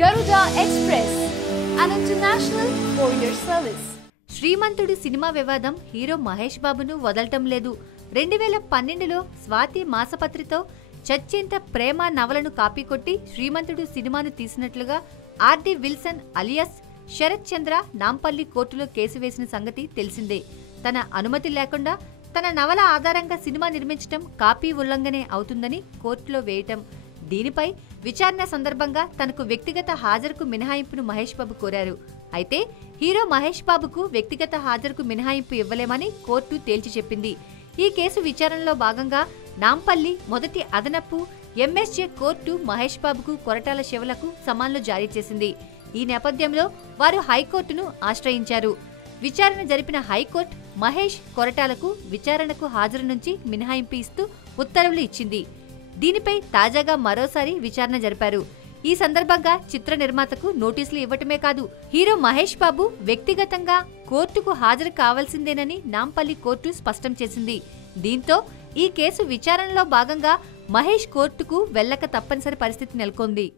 Garuda Express, an international courier service. Srimanthudu cinema వివాదం hero Mahesh బాబును వదలటం లేదు. 2012లో స్వాతి మాసపత్రితో చచ్చేంత ప్రేమ నవలను కాపీ కొట్టి శ్రీమంతుడు సినిమాను తీసినట్లుగా ఆర్డి విల్సన్ అలియాస్ శరత్ చంద్ర నాంపల్లి కోర్టులో కేసు వేసిన సంగతి తెలిసిందే. తన అనుమతి లేకుండా తన నవల ఆధారంగా సినిమా నిర్మించడం కాపీ ఉల్లంఘనే అవుతుందని కోర్టులో వేయటం. దీనిపై విచారణ సందర్భంగా తనకు వ్యక్తిగత హాజరుకు మినహాయింపును మహేష్ బాబు కోరారు. అయితే హీరో మహేష్ బాబుకు వ్యక్తిగత హాజరుకు మినహాయింపు ఇవ్వలేమని కోర్టు తేల్చి చెప్పింది. ఈ కేసు విచారణలో భాగంగా నాంపల్లి మొదటి అదనపు ఎంఎస్జే కోర్టు మహేష్ బాబుకు కొరటాల శివలకు సమన్లు జారీ చేసింది. ఈ నేపథ్యంలో వారు హైకోర్టును ఆశ్రయించారు. విచారణ జరిపిన హైకోర్టు మహేష్ కొరటాలకు విచారణకు హాజరు నుంచి మినహాయింపు ఇస్తూ ఉత్తర్వులు ఇచ్చింది. దీనిపై తాజాగా మరోసారి విచారణ జరిపారు. ఈ సందర్భంగా చిత్ర నిర్మాతకు నోటీసులు ఇవ్వటమే కాదు, హీరో మహేష్ బాబు వ్యక్తిగతంగా కోర్టుకు హాజరు కావాల్సిందేనని నాంపల్లి కోర్టు స్పష్టం చేసింది. దీంతో ఈ కేసు విచారణలో భాగంగా మహేష్ కోర్టుకు వెళ్లక తప్పనిసరి పరిస్థితి నెలకొంది.